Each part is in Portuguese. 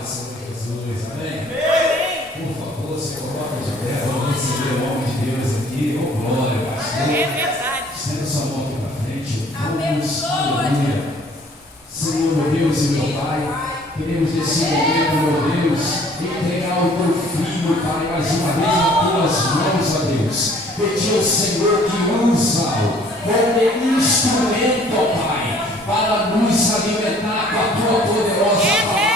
Paz, Senhor Jesus, amém? Por favor, se coloque de pé, vamos receber o homem de Deus aqui, oh glória, pastor. É verdade. Estenda sua mão aqui para frente, Abençoa. aleluia. Senhor, meu Deus e meu Pai, queremos nesse momento, meu Deus, entregar o teu filho, Pai, mais uma vez nas tuas mãos, ó Deus. Pedir ao Senhor que usa-o como instrumento, ó Pai, para nos alimentar com a tua poderosa palavra.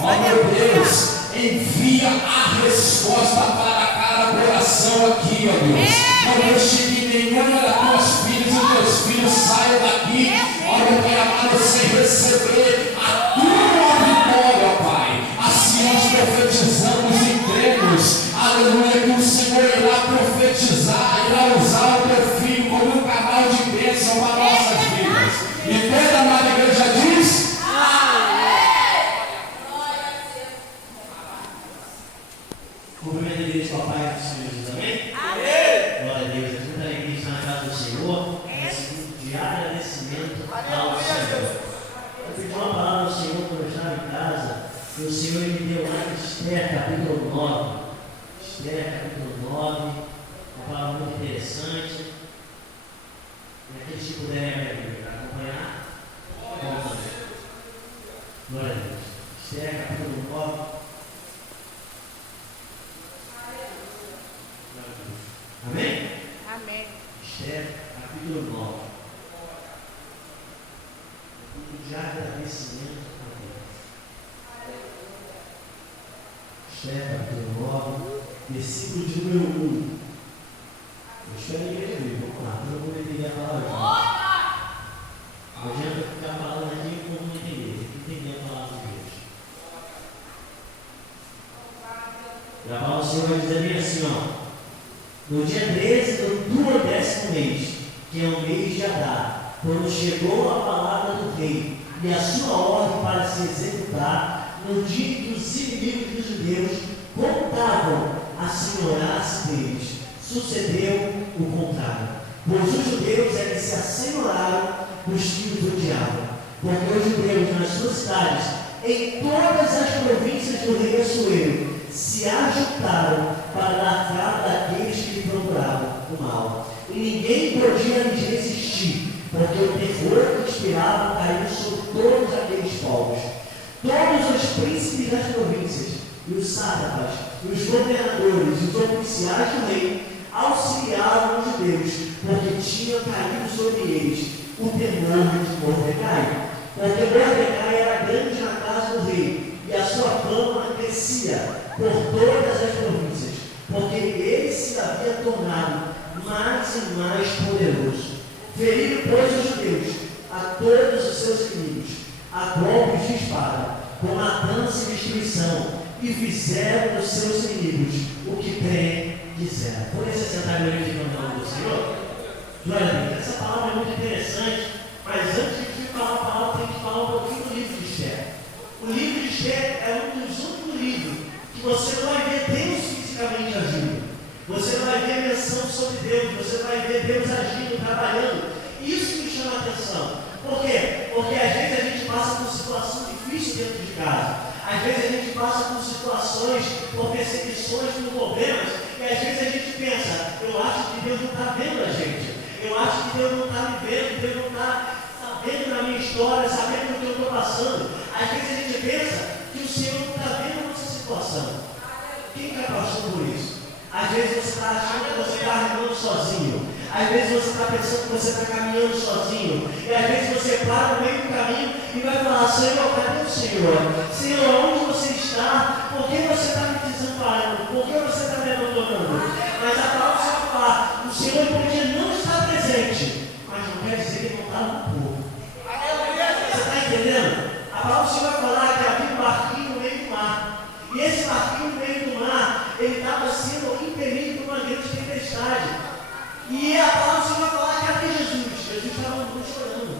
Ó meu Deus, envia a resposta para cada coração aqui, ó Deus. Não deixe que nenhuma das tuas filhas e teus filhos saiam daqui, ó meu Pai amado, sem receber a tua vitória, ó Pai. Assim nós profetizamos e cremos, aleluia, que o Senhor irá profetizar, irá usar o teu filho como um canal de bênção para nossas vidas. E toda a nossa igreja diz: cumprimento a Deus, papai do Senhor Jesus, amém? Amém! Glória a Deus, é muita alegria estar na casa do Senhor, nesse culto de agradecimento ao Senhor. Eu pedi uma palavra ao Senhor quando eu estava em casa, e o Senhor me deu lá em Esther, capítulo 9. Esther, capítulo 9, uma palavra muito interessante. E aqueles que puderem acompanhar, vamos também. Glória a Deus. Esther, capítulo 9. Amém? Amém. Esther, capítulo 9. De agradecimento a Deus. Esther, capítulo 9, versículo de número 1. Eu espero que ele veja. Vamos lá, eu vou entender a palavra. Não adianta ficar falando aqui e não entender. Tem que entender a palavra de Deus. E a palavra do Senhor vai dizer bem assim, ó. No dia 13 do 10º mês, que é o mês de Adar, quando chegou a palavra do rei e a sua ordem para se executar, no dia em que os inimigos dos judeus contavam a senhorar-se deles, sucedeu o contrário. Pois os judeus é que se assenhoraram dos que os odiavam, porque os judeus nas suas cidades, em todas as províncias do rei Assuero, se ajuntaram para dar cabo daqueles que lhe procuravam o mal. E ninguém podia lhes resistir, porque o terror que inspiravam caiu sobre todos aqueles povos. Todos os príncipes das províncias, e os sátrapas, e os governadores, e os oficiais do rei, auxiliavam os judeus, porque tinha caído sobre eles o temor de Mordecai. Porque Mordecai era grande na casa do rei, e a sua fama crescia por todas as províncias, porque ele se havia tornado mais e mais poderoso. Feriram, pois, os judeus a todos os seus inimigos, a golpes de espada, com matança e destruição, e fizeram dos seus inimigos o que bem quiseram. Por isso, sentar e glorificando o nome do Senhor. Glória a Deus. Essa palavra é muito interessante, mas antes de falar a palavra, tem que falar um pouquinho do livro de Esther. O livro de Esther é um dos únicos livros que você não vai ver Deus fisicamente agindo. Você não vai ver menção sobre Deus, você vai ver Deus agindo, trabalhando. Isso me chama a atenção. Por quê? Porque às vezes a gente passa por situação difícil dentro de casa. Às vezes a gente passa por situações, por perseguições, por problemas, e às vezes a gente pensa, eu acho que Deus não está vendo a gente. Eu acho que Deus não está me vendo, Deus não está sabendo da minha história, sabendo do que eu estou passando. Às vezes a gente pensa que o Senhor não está vendo a nossa situação. Quem está passando por isso? Às vezes você está achando que você está arrumando sozinho. Às vezes você está pensando que você está caminhando sozinho. E às vezes você para no meio do caminho e vai falar, Senhor, cadê o Senhor? Senhor, onde você está? Por que você está me desamparando? Por que você está me abandonando? Mas a palavra você vai falar, o Senhor podia não estar presente, mas não quer dizer que não está no povo. Você está entendendo? A palavra do Senhor vai falar que havia um barquinho no meio do mar. E esse barquinho no meio do mar, ele estava sendo impelido por uma grande tempestade. E a palavra do Senhor vai falar que havia Jesus. Jesus estava no chorando.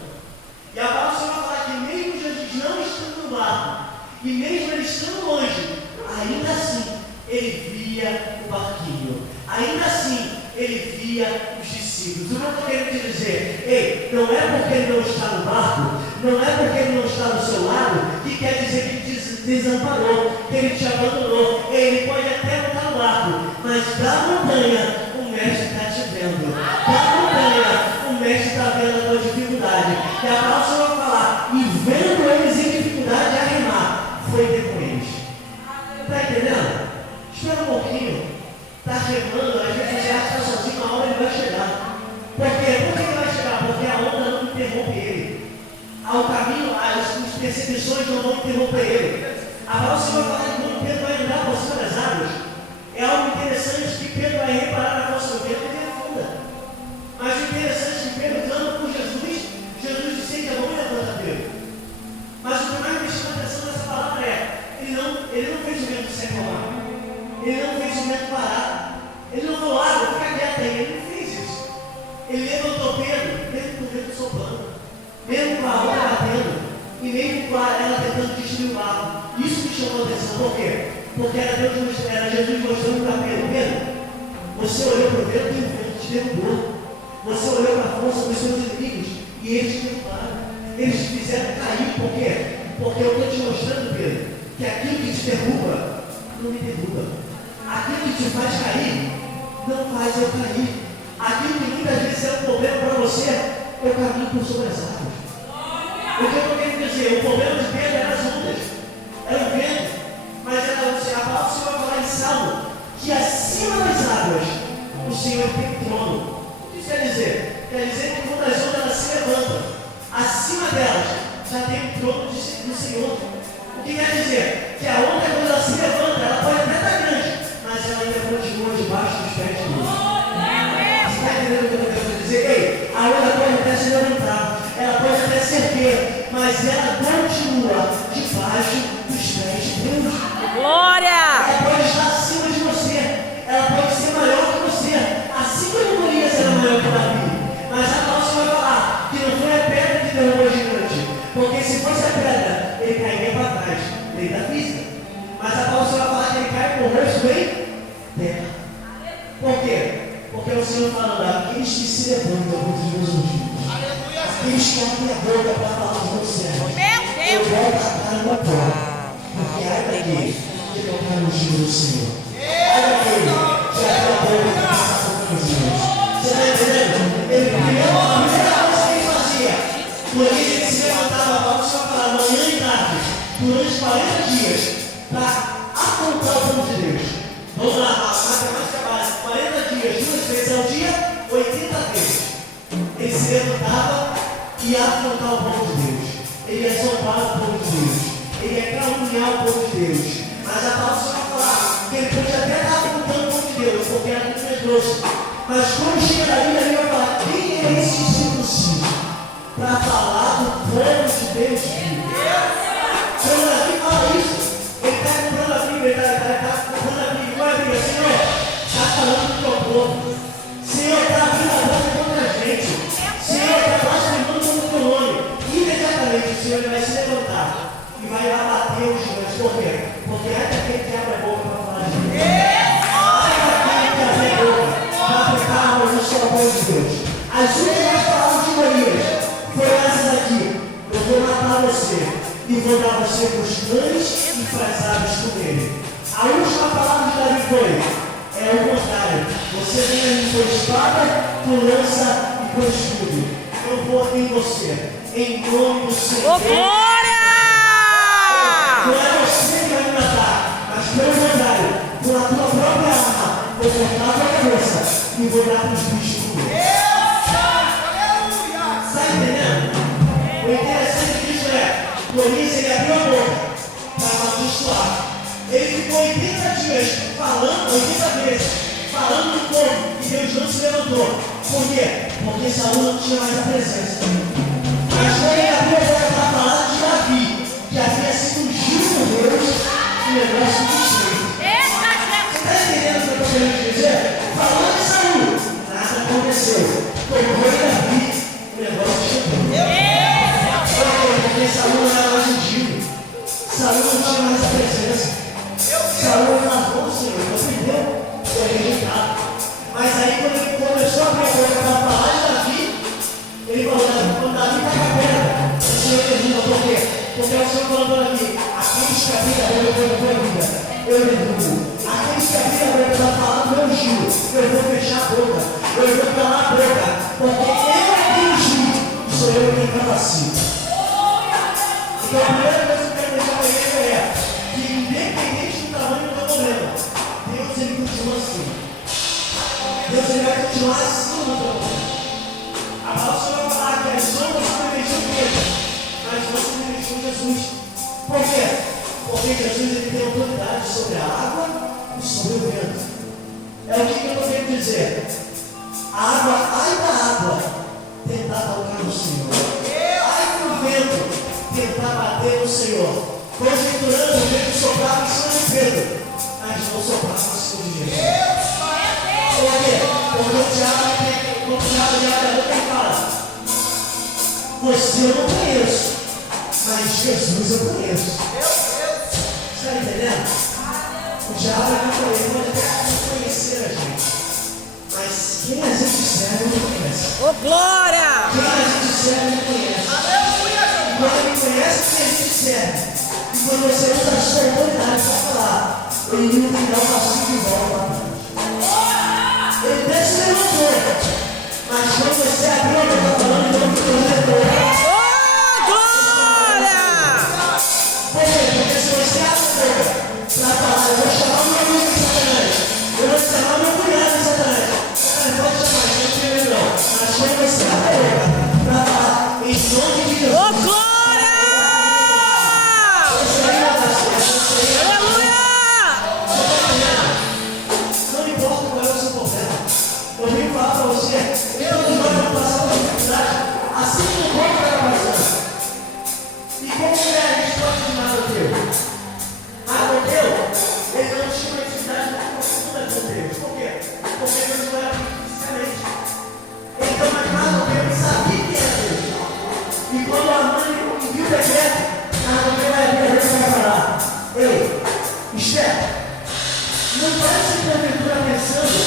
E a palavra do Senhor vai falar que mesmo Jesus não estando no barco, e mesmo ele estando longe, ainda assim ele via o barquinho. Ainda assim ele via os discípulos. Eu não estou querendo te dizer, ei, não é porque ele não está no barco, não é porque ele não está do seu lado, que quer dizer que desamparou, que Ele te abandonou. Ele pode até botar no barco, mas da montanha o Mestre está te vendo. Da montanha o Mestre está vendo a tua dificuldade. E a palavra vai falar, e vendo eles em dificuldade a remar, foi ter com eles. Está entendendo? Espera um pouquinho. Está remando, às vezes você acha que está sozinho, a hora ele vai chegar. Por quê? Por que ele vai chegar? Porque a onda não interrompe ele. Ao caminho, as perseguições não vão interromper ele. A palavra vai falar que quando Pedro vai andar por cima das águas, é algo interessante que Pedro vai reparar na nossa vida e afunda. Mas o interessante é que Pedro clama por Jesus, Jesus disse que a mão levanta Pedro. Mas o que mais me chama a atenção nessa palavra é, ele não fez o vento se acalmar. Ele não fez o vento parar. Ele não falou, fica quieto aí. Ele não fez isso. Ele levantou Pedro, mesmo com o vento soprando, mesmo com a onda batendo, e mesmo com ela tentando destruir o barco. Isso me chamou a atenção. Por quê? Porque era Jesus mostrando para Pedro, você olhou para o vento e o vento te derrubou. Você olhou para a força dos seus inimigos e eles te derrubaram. Eles te fizeram cair. Por quê? Porque eu estou te mostrando, Pedro, que aquilo que te derruba, não me derruba. Aquilo que te faz cair, não faz eu cair. Aquilo que muitas vezes é um problema para você, eu caminho por sobre as águas. O que eu estou querendo dizer? O problema de Pedro era as ondas, era o vento, mas era a palavra do Senhor vai falar em Salmo, que acima das águas, o Senhor tem trono. O que isso quer dizer? Quer dizer que quando as ondas se levantam, acima delas, já tem o trono do Senhor. O que quer dizer? Que a onda, quando ela se levanta, ela pode até estar grande, mas ela ainda continua debaixo dos pés de Deus. Você está entendendo o que eu estou querendo dizer? Ei, a onda pode até se levantar, ela pode até se erguer, mas ela continua debaixo dos pés de Deus. Glória! Ela pode estar acima de você, ela pode ser maior que você, assim como Golias era maior que Davi. Mas a palavra vai falar que não foi a pedra que derrubou o gigante, porque se fosse a pedra, ele cairia para trás, lei da física. Mas a palavra vai falar que ele cai com o rosto em terra. Por quê? Porque o Senhor falando, aqueles que se levantam contra os meus ungidos, aqueles que abrem a boca para falar dos meus servos, eu vou atacar uma porta. Porque ai daquele que tocar no ungido do Senhor. Ai daquele que abre a boca para falar com os meus. Você está entendendo? Ele primeiro, a primeira coisa que ele fazia, por isso ele se levantava para o Senhor falar manhã e tarde, durante 40 dias, para apontar o povo de Deus. Vamos lá, a matemática básica, 40 dias, 2 vezes ao dia, 80 vezes. Ele se levantava e ia afrontar o povo de Deus. Ele ia zombar o povo de Deus. Ele ia caluniar o povo de Deus. Mas a palavra só vai falar que ele pode até estar afrontando o povo de Deus, porque era muito medroso. Mas quando chega dali, ele vai falar, quem é esse circunciso para falar do povo de Deus? Quando Davi fala isso, ele está comprando a Bíblia, ele está comprando a Bíblia. Qual é a Bíblia? Senhor, está falando do teu povo. Senhor, está abrindo a boca contra a gente. Senhor, está blasfemando contra o teu nome. Imediatamente o Senhor vai se levantar e vai lá bater os gigantes. Por quê? Porque é daquele que abre a boca para falar de Deus. É daquele que abre a boca para aplicar a mão no seu povo de Deus. As últimas palavras de Golias foram essas aqui. Eu vou matar você e vou dar você para os cães e para as aves com ele. A última palavra de Davi foi, é o contrário. Você vem a mim com espada, com lança e com escudo. Eu vou em você, em nome do Senhor. Ô, glória! Não é você que vai me matar, mas pelo contrário, com a tua própria arma, vou cortar a tua cabeça e vou dar para os bichos comer. Está entendendo? O interessante disso é, Golias ele abriu a boca para amaldiçoar. Ele ficou 80 dias falando, 80 vezes, falando do povo, e Deus não se levantou. Por quê? Porque Saul não tinha mais a presença. Mas quando ele abriu a boca para falar de Davi, que havia sido ungido por Deus, o negócio não chega. Você está entendendo o que eu estou querendo dizer? Falando de Saul, nada aconteceu. Tocou em Davi, o negócio chegou. Porque Saul não era mais ungido. Saul não tinha mais a presença. Saul falou, o Senhor, não entendeu? Foi rejeitado. Mas aí quando ele começou a abrir a boca para falar de Davi, ele falou, quando Davi está com a pedra, o Senhor pergunta por quê? Porque o Senhor falou para Davi, aqueles que habitam coisa na tua vida, eu derrubo. Aqueles que abriram a boca para falar do meu giro, eu vou fechar a boca, eu vou calar a boca, porque eu aqui o giro, sou eu quem capacito. Então a primeira coisa que eu quero deixar para a igreja é que, independente do tamanho do teu problema, Deus ele continua assim. Deus ele vai continuar assim no teu problema. A palavra vai falar que as sombras se permitiu mesmo, mas não se permitiu Jesus. Por quê? Porque Jesus ele tem autoridade sobre a água e sobre o vento. É o que eu estou querendo dizer. A água, ai da água, tentar tocar no Senhor. Ai do vento, tentar bater no Senhor. Conjecturando o vento soprava em cima de Pedro, mas não soprava em cima de Jesus. Por quê? Porque o diabo de água tem fala: você eu não conheço, mas Jesus eu conheço. Você está entendendo? O diabo pode até não conhecer a gente, mas quem a gente serve não conhece. Ô, glória! Quem a gente serve não conhece. Quando ele conhece quem a gente serve, e quando você usa a sua autoridade para falar, ele não tem um passinho de volta. Ele até se levantou, mas quando você abriu a boca falando, ele não ficou levantou. Ô, glória! Por quê? Porque se você abre a boca para falar, eu vou chamar o meu amigo de Satanás, eu vou chamar o meu cunhado de Satanás, Satanás pode chamar, não tem problema não. Mas quando você abre a boca para falar, em nome de Jesus, Ô, glória! você aí vai dar certo, Aleluia! não importa qual é o seu problema. Eu vim falar para você, todos nós vamos passar por dificuldade, assim como o povo era passando. E como é a gente pode de Mardoqueu? Mardoqueu, ele não tinha uma intimidade muito profunda com Deus. Por quê? Porque Deus não era fisicamente. Então, mas Mardoqueu sabia que era Deus. E quando a mãe viu o decreto, Mardoqueu vai vir a Deus e vai falar: ei, Esther, não parece que porventura pensando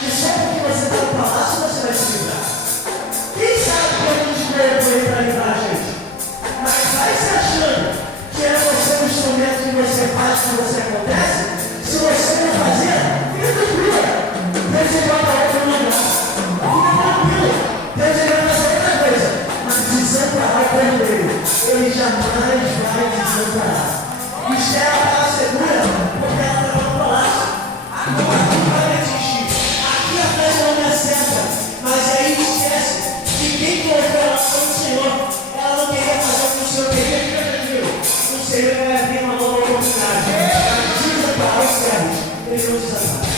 que só porque você está no palácio você vai se livrar. Quem sabe que eu não escolhi por ele para livrar a gente? Mas vai se achando que é você o instrumento que você faz, que você acontece. Se você não fazer, fica tranquilo. Deus ele vai para outro lugar. Fica tranquilo. Deus ele vai fazer outra coisa. Mas desamparar o povo dele, ele jamais vai desamparar. E Esther estava segura porque ela estava no palácio. Agora não vai me atingir. Aqui a festa não me acerta. Mas aí esquece que quem colocou ela foi o Senhor. Ela não queria fazer o que o Senhor queria, que ela viu. O Senhor vai abrir uma nova oportunidade. Mas desamparar os servos, ele não desampara.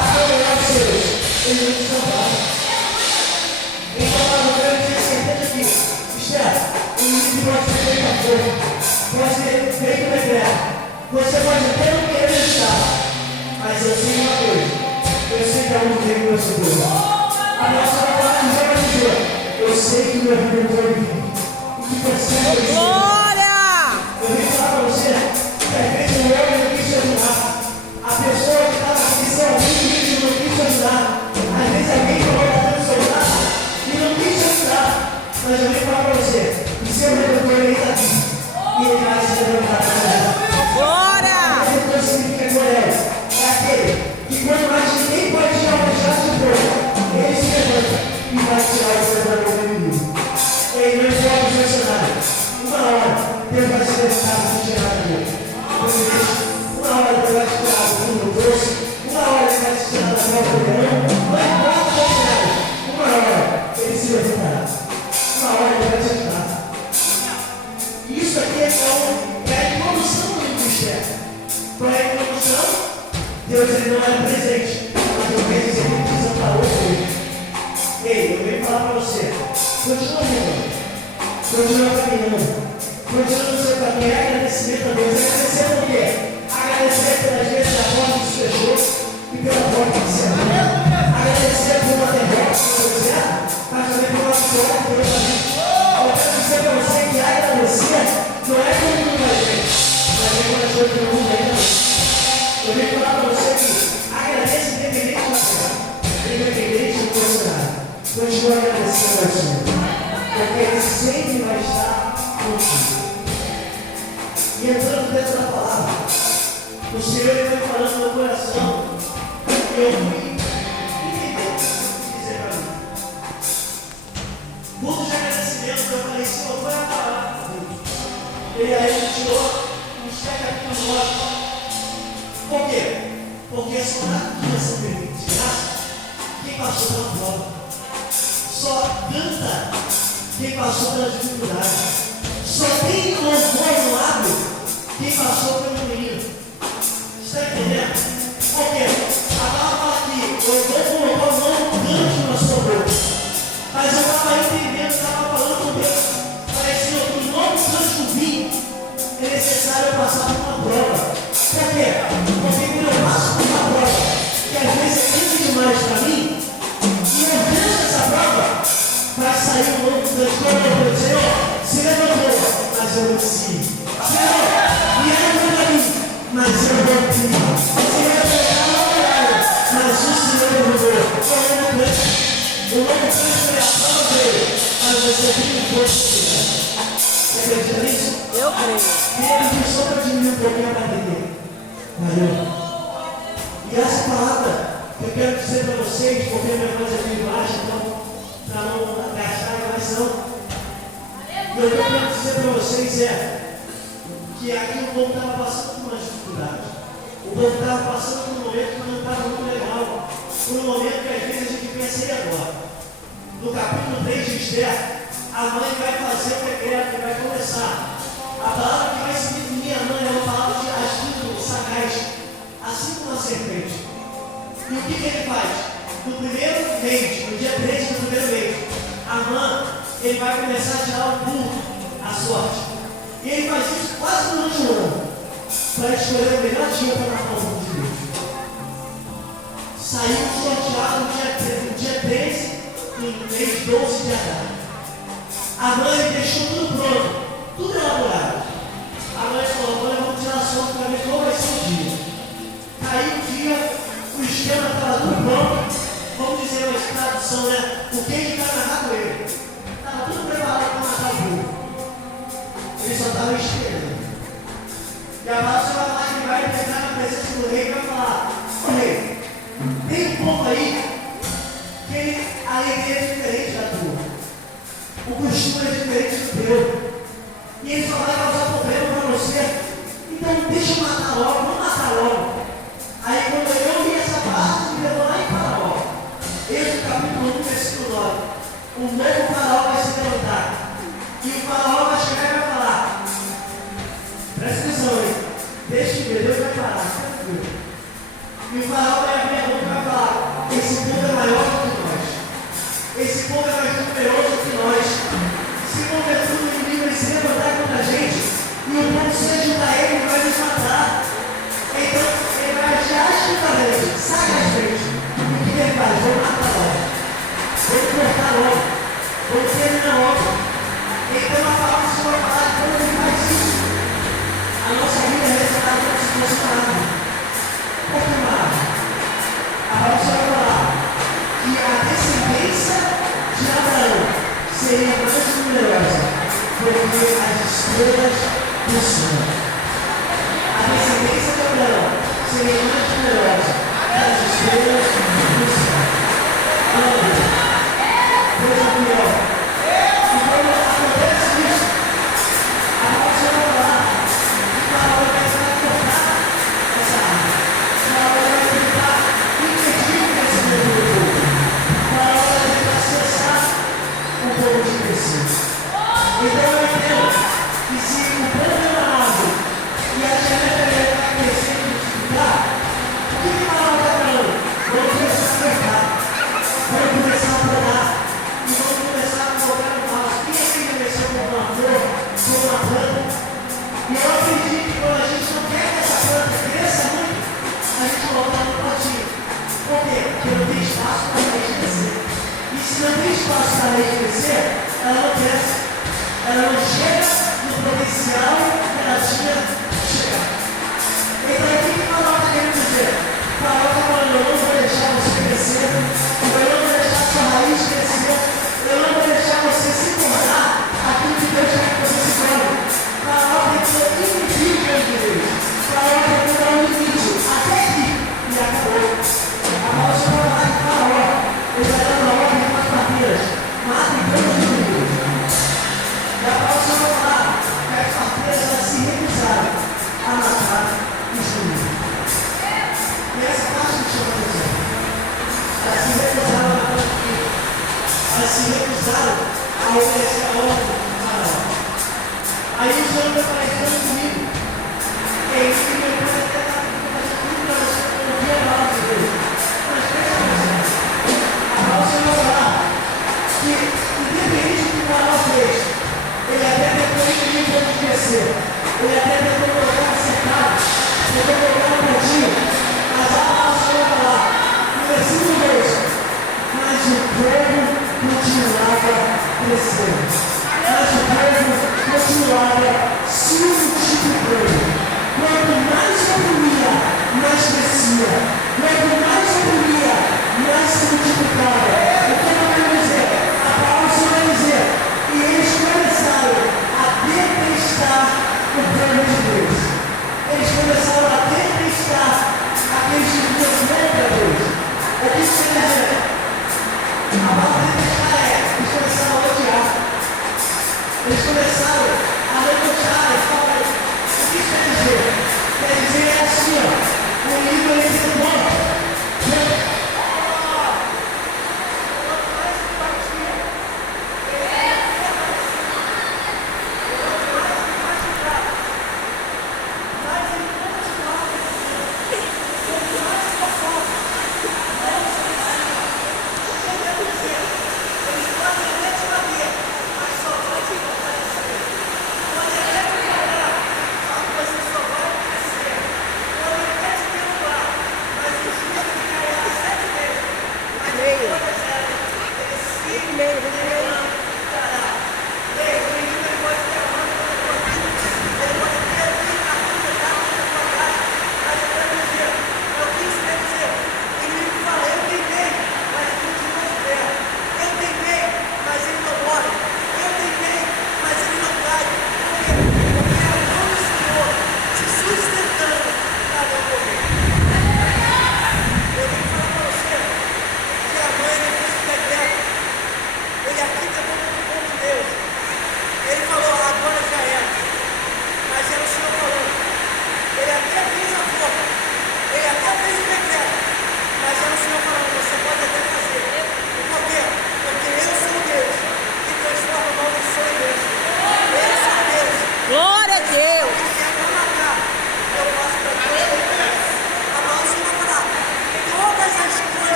Apoiar os seus, ele não desampara. Então eu quero dizer certeza aqui. Esther, o inimigo pode ser feito a fogo, pode ser feito o decreto. Você pode até não querer estar, mas eu sei uma coisa. Eu sei que é um tempo que eu sou Deus. A nossa palavra vai dizer: eu sei que o meu Redentor vive. E que você é Deus. Glória! Eu vim falar para você que às vezes o homem não quis te ajudar. A pessoa que estava aqui, seu amigo, não quis te ajudar. Às vezes alguém que vai estar no seu lado e não quis te ajudar. Mas eu vim falar para você que seu Redentor ele está aqui. E ele vai se levantar para você. Glória! Redentor significa Goel. É aquele que quando mais ninguém pode te alcançar de Deus, ele se levanta e vai tirar o seu do inimigo. Ele não importa o seu cenário. Uma hora Deus vai se levantar e te tirar de Deus. Uma hora Deus vai te tirar do fundo doce. Uma hora ele vai te tirar da própria verão. Não importa o seu cenário. Uma hora ele se levantará. Uma hora ele vai te ajudar. Isso aqui é a introdução do ministério. Qual é a introdução? Deus ele não é presente, mas eu venho dizer que ele desamparou ele. Ei, eu venho falar para você: continua remando, continua caminhando, continua no seu caminho. É agradecimento a Deus. Agradecer por quê? Agradecer pelas vezes da porta que se fechou e pela porta que se abriu. Agradecer por uma derrota que foi certa, mas também por uma vitória que foi fazida. Eu quero dizer para você que agradecer não é quando não vai bem, mas é quando as coisas não vão bem também. Eu venho falar para você que agradeça independente do céu, independente do teu cenário. Continua agradecendo ao Senhor, porque Ele sempre vai estar contigo. E entrando dentro da palavra, o Senhor ele vai falando no meu coração. E eu fui entender o que dizer para mim. Culto de agradecimento, eu falei, Senhor, qual é a palavra? E aí ele tirou um cheque aqui no nosso. Por quê? Porque só na essa permite de graça quem passou pela prova. Só canta quem passou pela dificuldade. Só tem louvor no lábio quem passou pelo menino. Está entendendo? Por quê? A palavra fala que o louvor não cante na sua boca. Mas eu estava entendendo, estava falando com Deus. Falei, Senhor, que o novo cante o vinho é necessário eu passar por uma prova. Por quê? Porque quando eu passo por uma prova, que às vezes é grande demais para mim, e eu vejo essa prova, vai sair um novo transtorno. Eu vou dizer, ó, se levantou, mas eu venci. Senhor, me ajuda para mim, mas eu venci. Senhor, eu vou dar uma olhada, mas o Senhor me ajudou. O novo transtorno foi a prova dele, mas você tem força. Você acredita nisso? Eu creio. Ele só para diminuir um pouquinho para entender. Valeu. E essa palavra que eu quero dizer para vocês, porque minha voz é meio baixa, então, para não gastar a gravação. E o que eu quero dizer para vocês é que aqui o povo estava passando por uma dificuldade. O povo estava passando por um momento que não estava muito legal. Por um momento que às vezes a gente pensa e agora. No capítulo 3 de Esther, a mãe vai fazer o decreto, vai começar. A palavra que vai se definir a mãe é uma palavra de astuto, sagaz, assim como a serpente. E o que ele faz? No primeiro mês, no dia 13 do primeiro mês, Amã, ele vai começar a tirar o burro, a sorte. E ele faz isso quase durante um ano, para escolher o melhor dia para matar o povo de Deus. Saiu sorteado no dia 13, no mês 12 de Adar. A mãe deixou tudo pronto, tudo elaborado. A mãe falou, mãe, vamos tirar a sorte para ver qual vai ser o dia. Caiu o dia, o esquema estava tudo pronto. Vamos dizer uma tradução, né? O que ele vai narrar com ele? Estava tudo preparado para matar o burro. Ele só estava esperando. E a palavra vai lá e vai entrar na presença do rei e vai falar, ô rei, tem um povo aí que a alegria é diferente da tua. O costume é diferente do teu. E ele só vai causar problema para você. Então deixa eu matar logo, vamos matar logo. Aí quando eu vi essa parte, me levou lá em Faraó. Esse capítulo 1, versículo 9. O novo Faraó vai se levantar. E o Faraó vai chegar e vai falar. Presta atenção aí. Deixa eu ver, Deus vai parar. E o Faraó vai abrir a boca e vai falar. Esse povo é maior do que nós. Esse povo é mais numeroso que nós. Se porventura o inimigo vai se levantar contra a gente, e o povo se ajudar ele, vai nos matar. Então, ele vai agir astutamente, sagazmente. E o que ele faz? Vamos matar logo. Vamos cortar logo. Vamos terminar logo. Então, a palavra do Senhor fala que quando ele faz isso, a nossa vida é resultado como se fosse uma árvore. Por que uma árvore? A palavra do Senhor fala que a descendência de Abraão seria mais numerosa do que as estrelas do céu. A descendência de Abraão seria mais numerosa que as estrelas do céu. Aleluia. Coisa melhor. E quando acontece isso, a nossa vai falar que Faraó vai cortar essa árvore. Faraó vai tentar impedir o crescimento do povo. Faraó vai tentar cessar o povo de crescer. Então eu entendo que se o povo é uma árvore e a genética vai crescer e multiplicar, o que o Faraó está falando? Vamos começar a cortar, vamos começar a podar e vamos começar a colocar no vaso. Quem é que começou com uma flor, com uma planta? E eu acredito que quando a gente não quer que essa planta cresça muito, a gente coloca ela no potinho. Por quê? Porque não tem espaço para a raiz crescer. E se não tem espaço para a raiz crescer, ela não cresce. Ela não chega no potencial se recusaram a obedecer a ordem de Faraó. Aí o Senhor foi parecendo comigo.